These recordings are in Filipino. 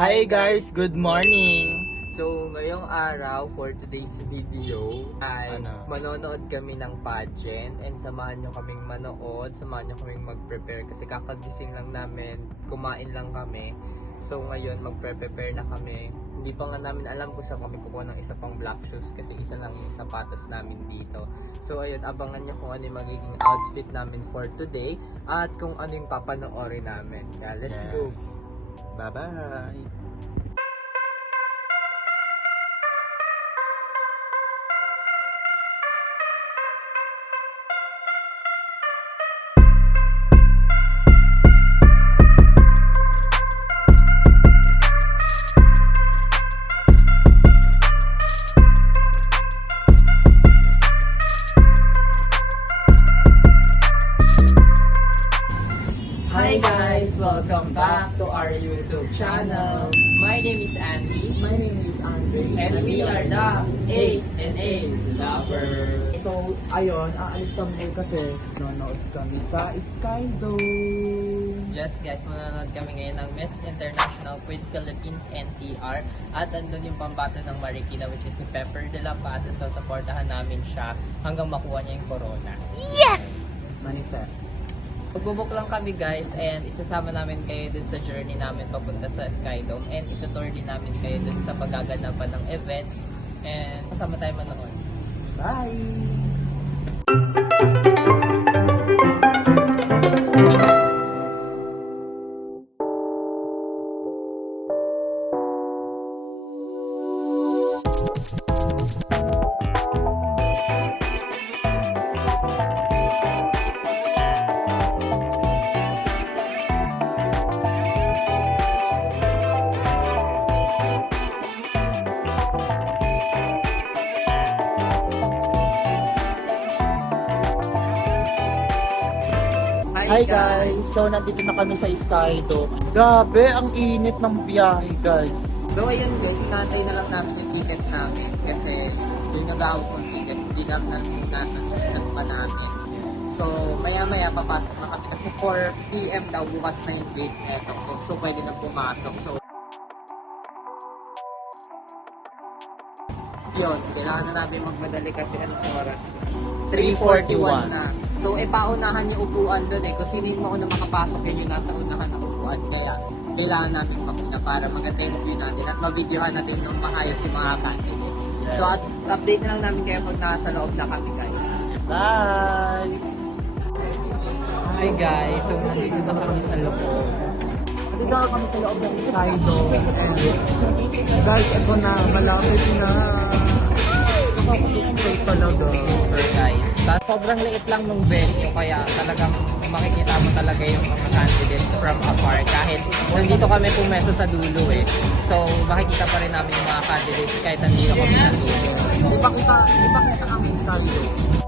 Hi guys, good morning! So ngayong araw for today's video ay manonood kami ng pageant and samahan nyo kaming manood, samahan nyo kaming mag-prepare kasi kakagising lang namin, kumain lang kami. So ngayon magpre-prepare na kami. Hindi pa nga namin alam kung saan kami kukuha ng isa pang black shoes kasi isa lang yung sapatos namin dito. So ayun, abangan nyo kung ano yung magiging outfit namin for today at kung ano yung papanoorin namin. Kaya let's go! Bye-bye! Hi guys! Welcome back to our YouTube channel. My name is Andy. My name is Andre. And we are the A&A Lovers. So, ayun, aalis kami kasi nanonood kami sa Skydome. Yes guys, manonood kami ngayon ng Miss International Queen Philippines NCR. At andun yung pambato ng Marikina which is si Pepper de la Paz. And so, supportahan namin siya hanggang makuha niya yung corona. Manifest. Magbubuk lang kami guys and isasama namin kayo dun sa journey namin papunta sa Skydome and itutour din namin kayo dun sa paggaganapan ng event and kasama tayo manood. Bye! Hi guys! So, nandito na kami sa Skydome. Grabe, ang init ng biyahe guys. So ayun guys, hinantay na lang namin yung ticket namin kasi yung nag-awak ng ticket, hindi namin nasa chat pa namin. So maya maya papasok na kami kasi 4 PM daw bukas na yung gate neto. So pwede na pumasok. So yun, kailangan na namin magmadali kasi anong oras? 3:41 na. So, paunahan yung upuan doon eh. Kung sino yung mauna makapasok, yun yung nasa unahan ng upuan. Kaya, kailangan namin makuna para mag-attend yung view natin at ma-videohan natin ng maayos yung mga candidates. Yes. So, at update na lang namin kayo pag nasa loob na kami guys. Bye! Hi guys, so nandito na kami sa loob. Nandito na kami sa loob ng Skydome. And guys, ito na, malapit na. Nakakapagpapay talaga. Sure guys. Sobrang liit lang nung venue kaya talagang makikita mo talaga yung mga candidates from afar kahit nandito kami pumesto sa dulo eh. So makikita pa rin namin yung mga candidates kahit nandito kami sa dulo. Ipakita ang Skydome.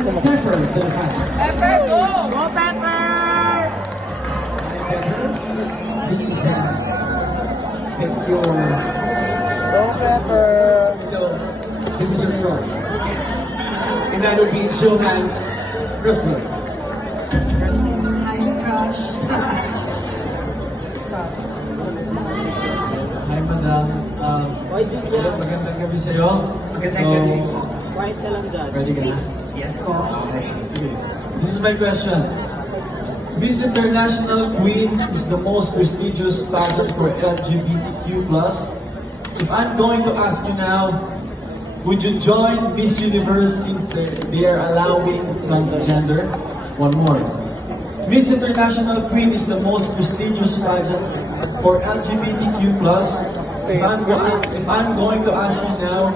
Pepper to the fans. Pepper, go! Go, Pepper! Please take your. Go, Pepper! So, this is your crush. And that would be Johan's Christmas. I'm crush. Hi, madam. Hello, magandang gabi sa'yo. Magandang gabi. White na lang dyan. Ready ka na? Yes po. Okay. Sige. This is my question. Miss International Queen is the most prestigious pageant for LGBTQ+. If I'm going to ask you now, would you join Miss Universe since they are allowing transgender? One more. Miss International Queen is the most prestigious pageant for LGBTQ+. If I'm going to ask you now,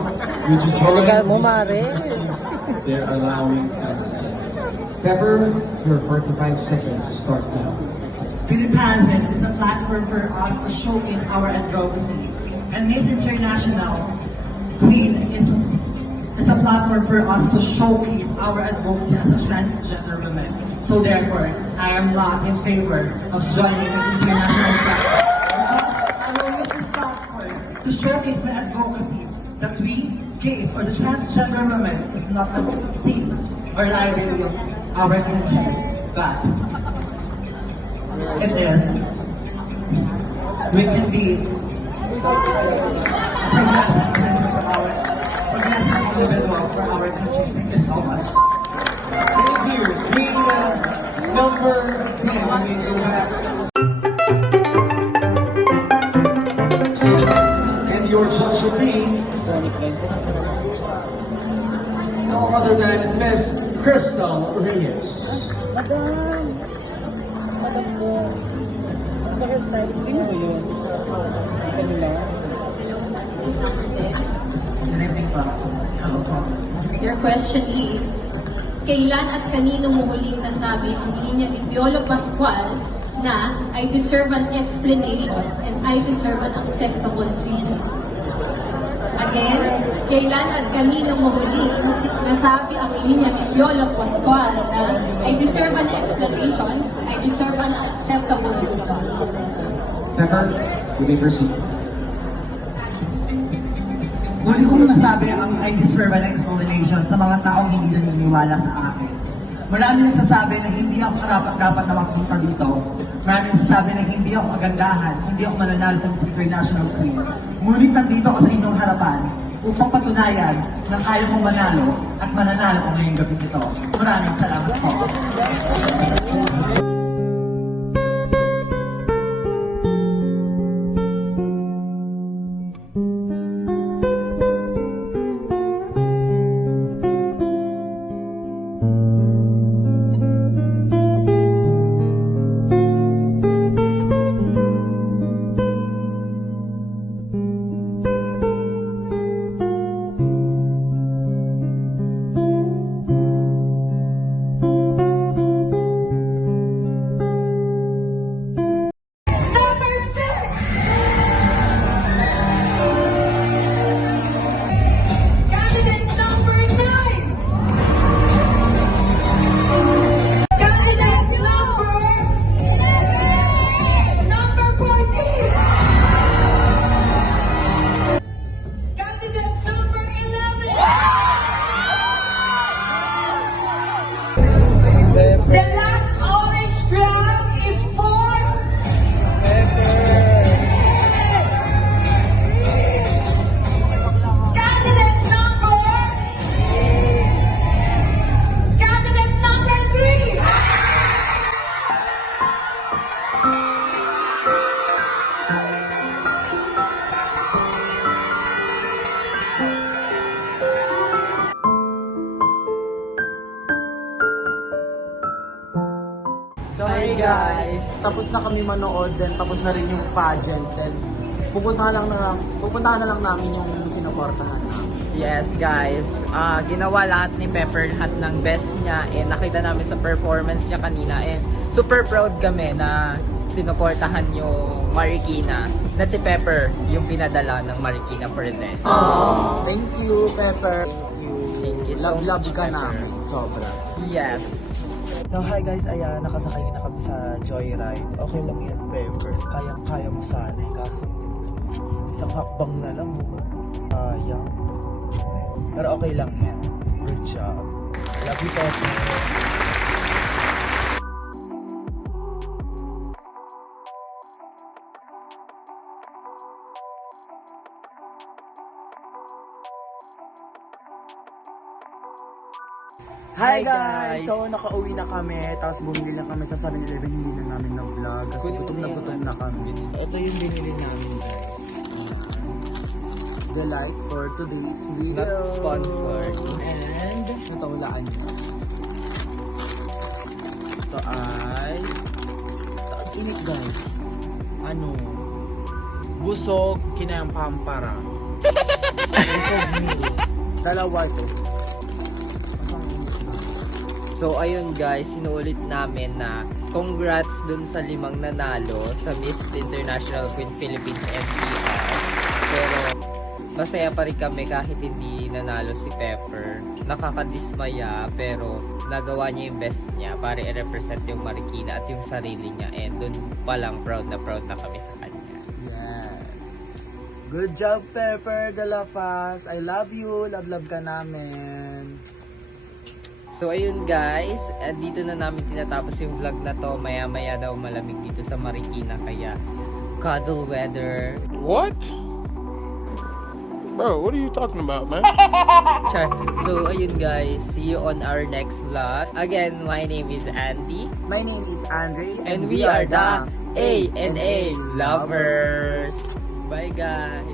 would you join Miss Universe since they're allowing transgender? Pepper, your 45 seconds starts now. Beauty pageant is a platform for us to showcase our advocacy. And Miss International Queen is a platform for us to showcase our advocacy as a transgender woman. So therefore, I am not in favor of joining Miss International Queen. Because I will use this platform to showcase my advocacy that we, gays, or the transgender women is not a sin or liability of our country, but it is. We can be a progressive country for our progressive individual for our country. Thank you so much. Thank you. King number 10. I mean, go back. And your judge will be no other than Miss Crystal Reyes. Madam! Madam po. Ang hairstylist, sino ba yun? Kanila? Good evening po. Hello po. Your question is, kailan at kanino mo huling nasabi ang linya ni Piolo Pascual na I deserve an explanation and I deserve an acceptable reason? Again, kailan at kanino mo huling nasabi ang linya ni Piolo Pascual na I deserve an explanation, I deserve an acceptable reason? Pepper, you may proceed. Huli kong nasabi ang I deserve an explanation sa mga taong hindi naniniwala sa akin. Marami nagsasabi na hindi ako karapat-dapat na mapunta dito. Marami nagsasabi na hindi ako magandahan, hindi ako mananalo sa Miss International Queen. Ngunit nandito ako sa inyong harapan upang patunayan na kaya kong manalo at mananalo ko ngayong gabi ito. Maraming salamat po. So hey guys, tapos na kami manood, then tapos na rin yung pageant, then pupuntahan na lang namin yung sinuportahan namin. Yes guys, ginawa lahat ni Pepper lahat ng best niya, and nakita namin sa performance niya kanina, and super proud kami na sinuportahan yung Marikina, na si Pepper yung pinadala ng Marikina Perdes. Thank you, Pepper. Thank you you so Love much, ka Pepper. namin. Sobra. Yes. So hi guys, ayan, nakasakay na kami sa Joyride. Okay lang yan, Pepper. Kayang-kaya mo sana eh, kaso isang hakbang na lang. Sayang. Pero okay lang yan. Good job. Love you, Pepper. Hi guys! So nakauwi na kami, tapos bumili na kami sa 7-Eleven, hindi na namin na-vlog kasi gutom na kami. Ito yung binili namin guys. The light for today's video. Not sponsored. And ito, hulaan nyo. Ito ay init guys. Ano? Busog, kinayang pampara. Busog meal. Dalawa ito. So ayun guys, sinulit namin na congrats dun sa 5 nanalo sa Miss International Queen Philippines NCR. Pero masaya pa rin kami kahit hindi nanalo si Pepper. Nakakadismaya pero nagawa niya yung best niya para i-represent yung Marikina at yung sarili niya. And dun palang proud na kami sa kanya. Yes. Good job, Pepper de la Paz. I love you. Love ka namin. So ayun guys, dito na namin tinatapos yung vlog na to. Maya daw malamig dito sa Marikina kaya cuddle weather. What? Bro, what are you talking about, man? Char. So ayun guys, see you on our next vlog. Again, my name is Andy My name is Andre. and we are the A&A lovers. Bye guys.